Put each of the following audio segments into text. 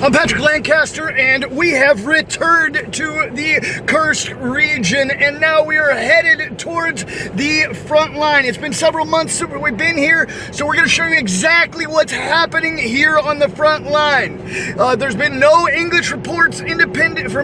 I'm Patrick Lancaster, and we have returned to the Kursk region, and now we are headed towards the front line. It's been several months since we've been here, so we're going to show you exactly what's happening here on the front line. There's been no English reports from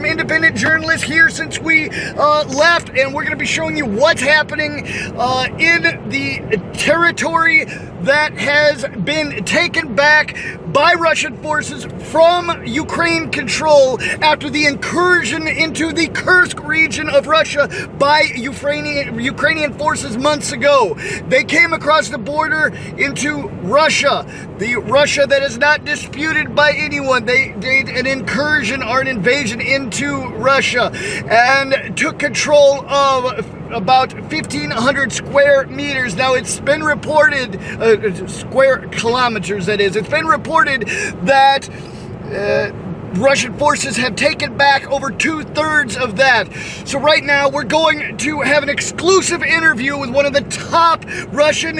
independent journalists here since we left, and we're going to be showing you what's happening in the territory that has been taken back by Russian forces from Ukraine control after the incursion into the Kursk region of Russia by Ukrainian forces months ago. They came across the border into Russia, the Russia that is not disputed by anyone. They did an incursion or an invasion into Russia and took control of about 1,500 square meters. Now, it's been reported, square kilometers that is, it's been reported that Russian forces have taken back over 2/3 of that. So right now we're going to have an exclusive interview with one of the top Russian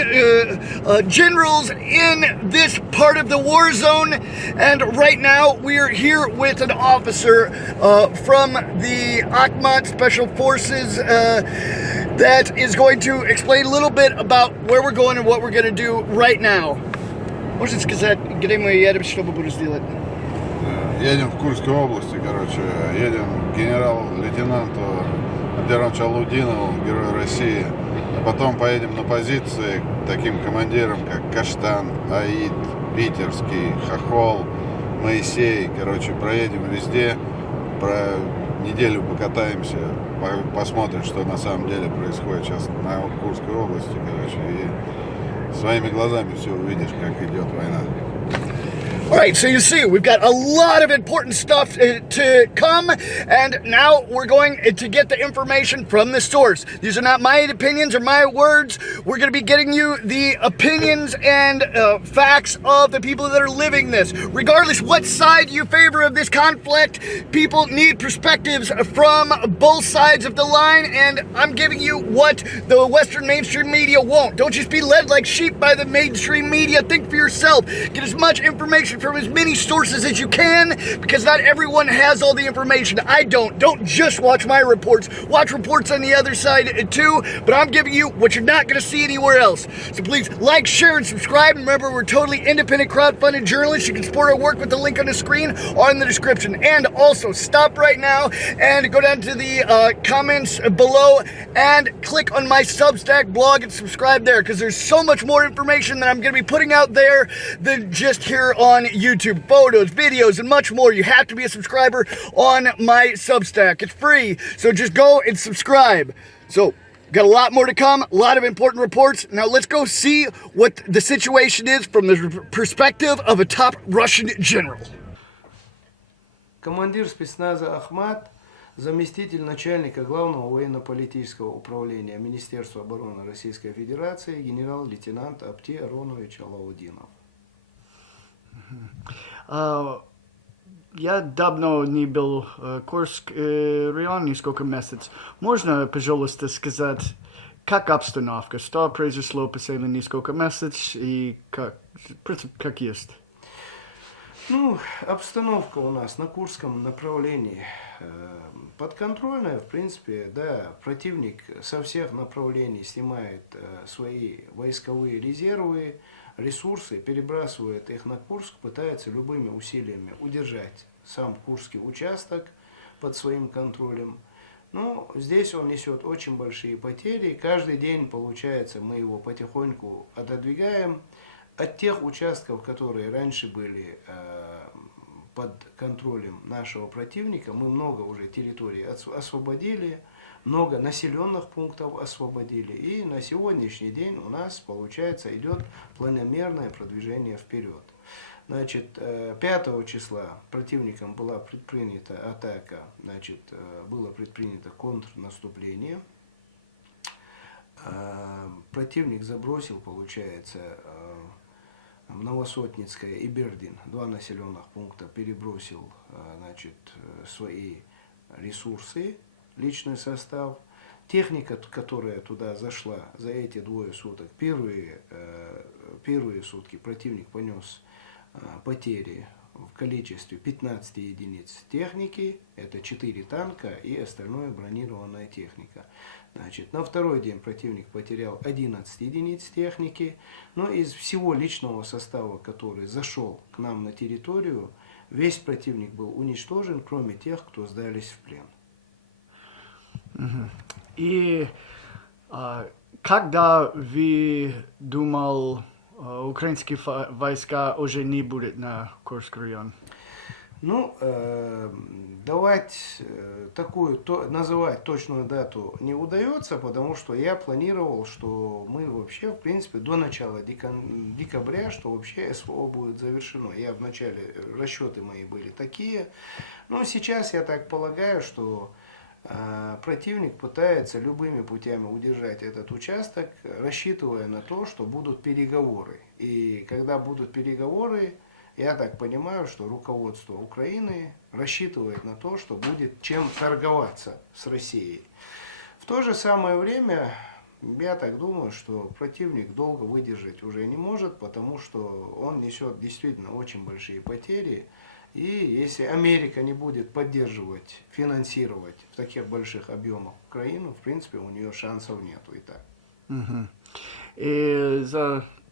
generals in this part of the war zone. And right now we are here with an officer from the Akhmat Special Forces that is going to explain a little bit about where we're going and what we're going to do right now. Можете сказать, где мы едем, что мы будем делать? Едем в Курской области, едем к генерал-лейтенанту Абдерамовичу Алудинову, Герою России. А потом поедем на позиции к таким командирам, как Каштан, Аид, Питерский, Хохол, Моисей. Проедем везде, про неделю покатаемся, посмотрим, что на самом деле происходит сейчас на Курской области, и своими глазами все увидишь, как идет война. All right, so you see, we've got a lot of important stuff to come, and now we're going to get the information from the source. These are not my opinions or my words. We're going to be getting you the opinions and facts of the people that are living this. Regardless what side you favor of this conflict, people need perspectives from both sides of the line, and I'm giving you what the Western mainstream media won't. Don't just be led like sheep by the mainstream media. Think for yourself. Get as much information from as many sources as you can, because not everyone has all the information. I don't. Don't just watch my reports. Watch reports on the other side too, but I'm giving you what you're not going to see anywhere else. So please like, share, and subscribe. And remember, we're totally independent, crowdfunded journalists. You can support our work with the link on the screen or in the description. And also, stop right now and go down to the comments below and click on my Substack blog and subscribe there, because there's so much more information that I'm going to be putting out there than just here on YouTube. Photos, videos, and much more. You have to be a subscriber on my Substack. It's free, so just go and subscribe. So, got a lot more to come, a lot of important reports. Now let's go see what the situation is from the perspective of a top Russian general. Командир спецназа Ахмат, заместитель начальника Главного военно-политического управления Министерства обороны Российской Федерации, генерал-лейтенант Апти Аронович Алаудинов. Я давно не был в Курск районе, несколько месяцев. Можно, пожалуйста, сказать, как обстановка, что произошло последние несколько месяцев и как есть? Ну, обстановка у нас на Курском направлении подконтрольная, в принципе, да, противник со всех направлений снимает свои войсковые резервы, ресурсы, перебрасывает их на Курск, пытается любыми усилиями удержать сам Курский участок под своим контролем. Но здесь он несет очень большие потери. Каждый день, получается, мы его потихоньку отодвигаем от тех участков, которые раньше были под контролем нашего противника. Мы много уже территорий освободили, много населенных пунктов освободили. И на сегодняшний день у нас, получается, идет планомерное продвижение вперед. Значит, 5 числа противником была предпринята атака, значит, было предпринято контрнаступление. Противник забросил, получается, Новосотницкое и Бердин, 2 населенных пункта, перебросил, значит, свои ресурсы, личный состав. Техника, которая туда зашла за эти 2 суток, первые сутки противник понес потери в количестве 15 единиц техники, это 4 танка и остальное бронированная техника. Значит, на второй день противник потерял 11 единиц техники, но из всего личного состава, который зашел к нам на территорию, весь противник был уничтожен, кроме тех, кто сдались в плен. И когда вы думал, украинские войска уже не будут на Курский район? Ну, давать называть точную дату не удается, потому что я планировал, что мы вообще, в принципе, до начала декабря, что вообще СВО будет завершено. Я вначале, расчеты мои были такие, но сейчас я так полагаю, что противник пытается любыми путями удержать этот участок, рассчитывая на то, что будут переговоры. И когда будут переговоры, я так понимаю, что руководство Украины рассчитывает на то, что будет чем торговаться с Россией. В то же самое время, я так думаю, что противник долго выдержать уже не может, потому что он несет действительно очень большие потери. И если Америка не будет поддерживать, финансировать в таких больших объемах Украину, в принципе, у нее шансов нету и так. И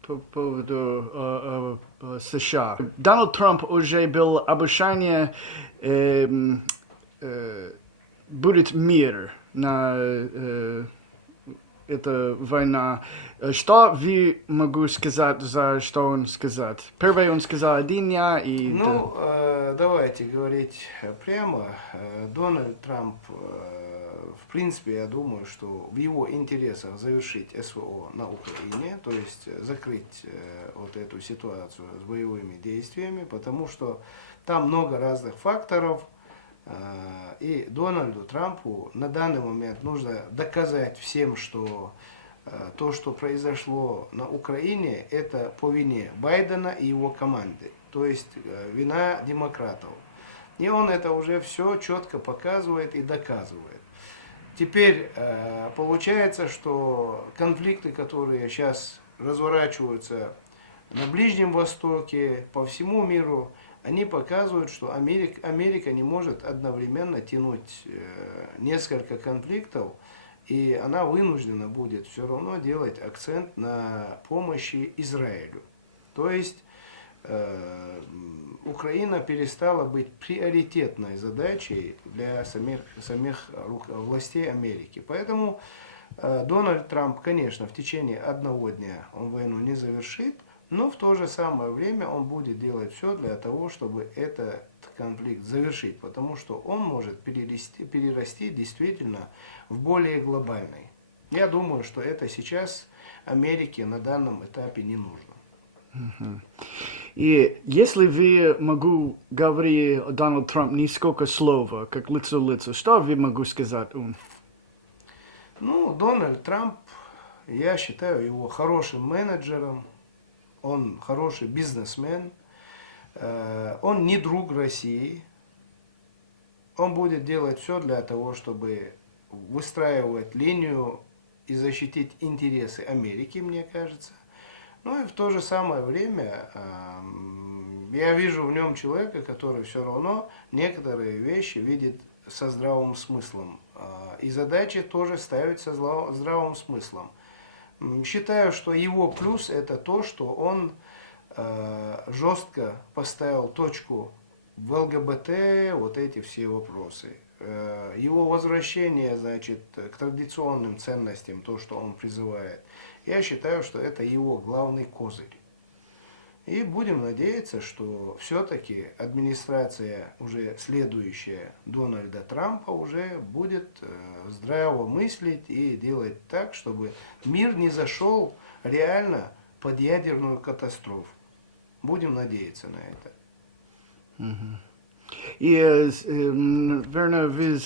по поводу США. Дональд Трамп уже был обещание, будет мир на эта война. Что вы могу сказать, за что он сказал? Первое он сказал 1 дня и... Ну, давайте говорить прямо. Дональд Трамп, в принципе, я думаю, что в его интересах завершить СВО на Украине, то есть закрыть вот эту ситуацию с боевыми действиями, потому что там много разных факторов. И Дональду Трампу на данный момент нужно доказать всем, что то, что произошло на Украине, это по вине Байдена и его команды, то есть вина демократов. И он это уже все четко показывает и доказывает. Теперь получается, что конфликты, которые сейчас разворачиваются на Ближнем Востоке, по всему миру, они показывают, что Америка не может одновременно тянуть несколько конфликтов, и она вынуждена будет все равно делать акцент на помощи Израилю. То есть Украина перестала быть приоритетной задачей для самих властей Америки. Поэтому Дональд Трамп, конечно, в течение 1 дня он войну не завершит, но в то же самое время он будет делать все для того, чтобы этот конфликт завершить, потому что он может перерасти действительно в более глобальный. Я думаю, что это сейчас Америке на данном этапе не нужно. И если вы могу говорить о Дональд Трамп несколько слов, как лицо в лицо, что вы могу сказать? Ну, Дональд Трамп, я считаю его хорошим менеджером. Он хороший бизнесмен, он не друг России, он будет делать все для того, чтобы выстраивать линию и защитить интересы Америки, мне кажется. Ну и в то же самое время я вижу в нем человека, который все равно некоторые вещи видит со здравым смыслом. И задачи тоже ставит со здравым смыслом. Считаю, что его плюс это то, что он жестко поставил точку в ЛГБТ, вот эти все вопросы. Его возвращение, значит, к традиционным ценностям, то, что он призывает, я считаю, что это его главный козырь. И будем надеяться, что все-таки администрация, уже следующая Дональда Трампа, уже будет здраво мыслить и делать так, чтобы мир не зашел реально под ядерную катастрофу. Будем надеяться на это. И, наверное, вы,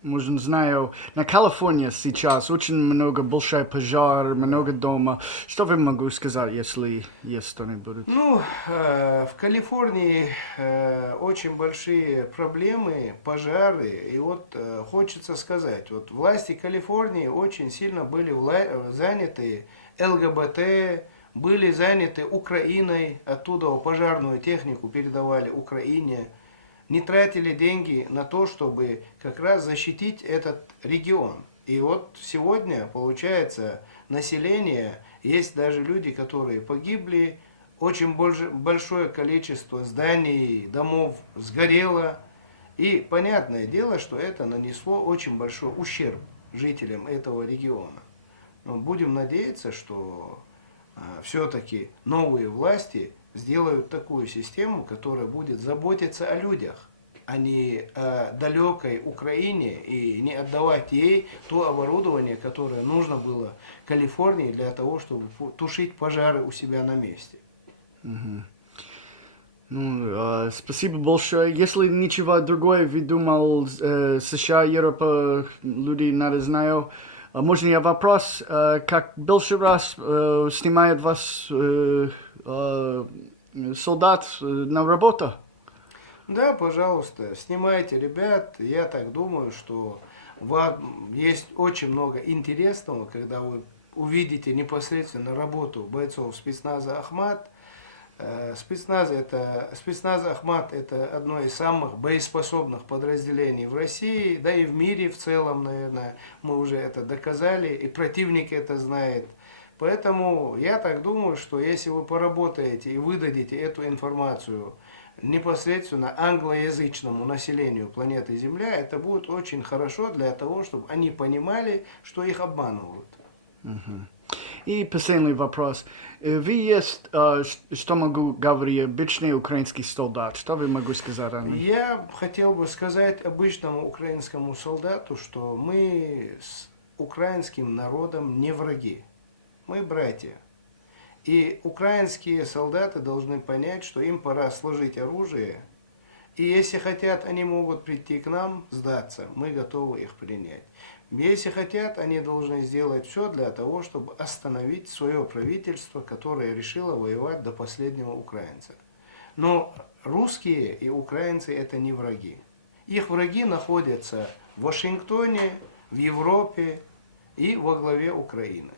может, знаю, на Калифорнии сейчас очень много большой пожар, много дома. Что вы могу сказать, если есть что-нибудь? Ну, в Калифорнии очень большие проблемы, пожары. И вот хочется сказать, вот власти Калифорнии очень сильно были заняты ЛГБТ были заняты Украиной, оттуда пожарную технику передавали Украине, не тратили деньги на то, чтобы как раз защитить этот регион. И вот сегодня, получается, население, есть даже люди, которые погибли, очень большое количество зданий, домов сгорело. И понятное дело, что это нанесло очень большой ущерб жителям этого региона. Но будем надеяться, что все-таки новые власти сделают такую систему, которая будет заботиться о людях, а не о далекой Украине и не отдавать ей то оборудование, которое нужно было Калифорнии для того, чтобы тушить пожары у себя на месте. Ну, спасибо большое. Если ничего другое вы думал, США, Европа, люди, надо знаю. Можно я вопрос, как больше раз снимает вас солдат на работу? Да, пожалуйста, снимайте, ребят. Я так думаю, что вам есть очень много интересного, когда вы увидите непосредственно работу бойцов спецназа «Ахмат». Спецназ «Ахмат» — это одно из самых боеспособных подразделений в России, да и в мире в целом, наверное, мы уже это доказали, и противник это знает. Поэтому я так думаю, что если вы поработаете и выдадите эту информацию непосредственно англоязычному населению планеты Земля, это будет очень хорошо для того, чтобы они понимали, что их обманывают. И последний вопрос. Вы есть, что могу говорить, обычный украинский солдат. Что вы могу сказать о нем? Я хотел бы сказать обычному украинскому солдату, что мы с украинским народом не враги. Мы братья. И украинские солдаты должны понять, что им пора сложить оружие. И если хотят, они могут прийти к нам, сдаться. Мы готовы их принять. Если хотят, они должны сделать все для того, чтобы остановить свое правительство, которое решило воевать до последнего украинца. Но русские и украинцы это не враги. Их враги находятся в Вашингтоне, в Европе и во главе Украины.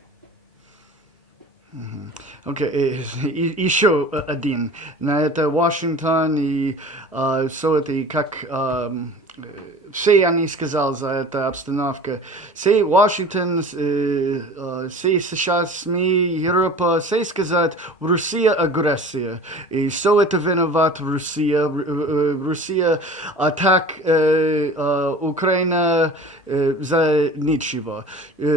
Окей, еще один. На это Вашингтон и все это, и как все они сказали за эту обстановку. Все Вашингтон, все США, СМИ, Европа, все сказать, Россия агрессия. И все это виноват Россия. Россия атак Украина за ничего.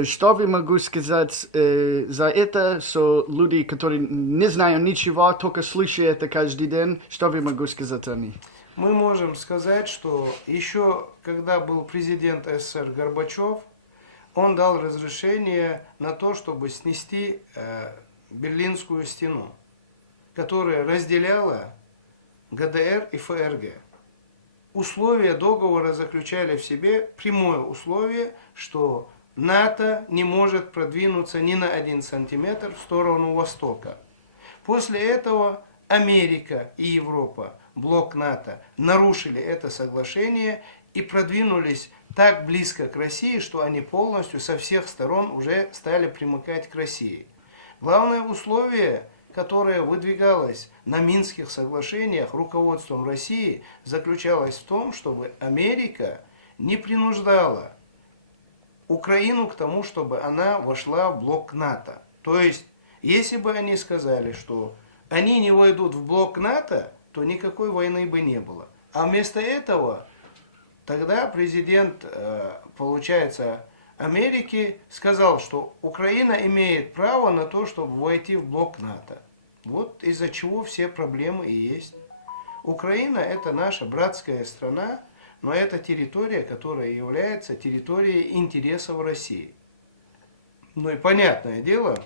Что вы могу сказать за это, что люди, которые не знают ничего, только слышат это каждый день, что вы могу сказать о них? Мы можем сказать, что еще когда был президент СССР Горбачев, он дал разрешение на то, чтобы снести Берлинскую стену, которая разделяла ГДР и ФРГ. Условия договора заключали в себе прямое условие, что НАТО не может продвинуться ни на 1 сантиметр в сторону Востока. После этого Америка и Европа, блок НАТО, нарушили это соглашение и продвинулись так близко к России, что они полностью со всех сторон уже стали примыкать к России. Главное условие, которое выдвигалось на Минских соглашениях руководством России, заключалось в том, чтобы Америка не принуждала Украину к тому, чтобы она вошла в блок НАТО. То есть, если бы они сказали, что они не войдут в блок НАТО, то никакой войны бы не было. А вместо этого тогда президент, получается, Америки сказал, что Украина имеет право на то, чтобы войти в блок НАТО. Вот из-за чего все проблемы и есть. Украина это наша братская страна, но это территория, которая является территорией интересов России. Ну и понятное дело,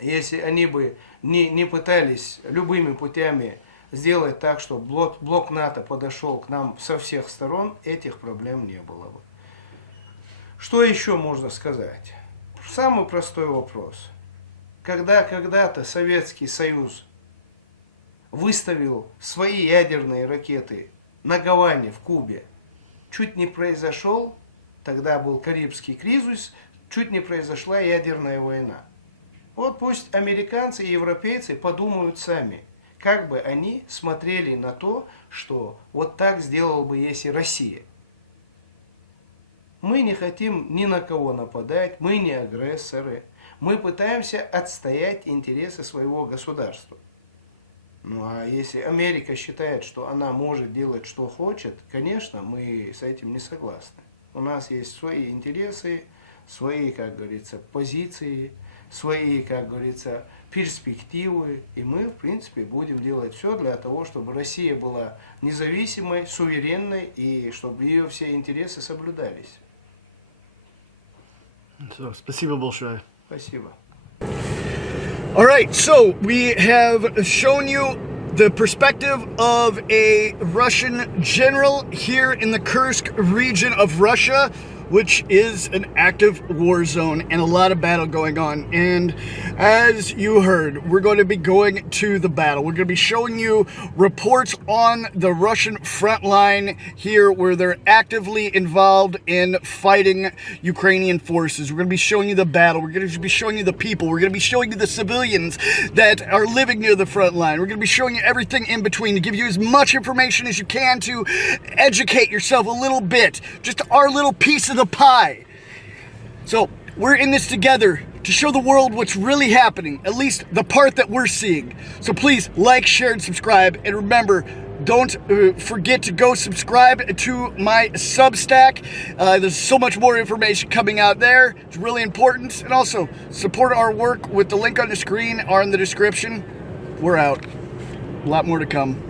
если они бы не пытались любыми путями сделать так, чтобы блок НАТО подошел к нам со всех сторон, этих проблем не было бы. Что еще можно сказать? Самый простой вопрос. Когда когда-то Советский Союз выставил свои ядерные ракеты на Гаване, в Кубе, чуть не произошел, тогда был Карибский кризис, чуть не произошла ядерная война. Вот пусть американцы и европейцы подумают сами, как бы они смотрели на то, что вот так сделал бы, если Россия. Мы не хотим ни на кого нападать, мы не агрессоры. Мы пытаемся отстоять интересы своего государства. Ну а если Америка считает, что она может делать, что хочет, конечно, мы с этим не согласны. У нас есть свои интересы, свои, как говорится, позиции, свои, как говорится, перспективы. И мы, в принципе, будем делать все для того, чтобы Россия была независимой, суверенной и чтобы ее все интересы соблюдались. So, спасибо большое. Спасибо. All right, so we have shown you the perspective of a Russian general here in the Kursk region of Russia, which is an active war zone and a lot of battle going on. And as you heard, we're going to be going to the battle. We're going to be showing you reports on the Russian front line here where they're actively involved in fighting Ukrainian forces. We're going to be showing you the battle. We're going to be showing you the people. We're going to be showing you the civilians that are living near the front line. We're going to be showing you everything in between to give you as much information as you can to educate yourself a little bit. Just our little piece of the pie. So we're in this together to show the world what's really happening, at least the part that we're seeing. So please like, share, and subscribe. And remember, don't forget to go subscribe to my Substack. There's so much more information coming out there. It's really important. And also support our work with the link on the screen or in the description. We're out. A lot more to come.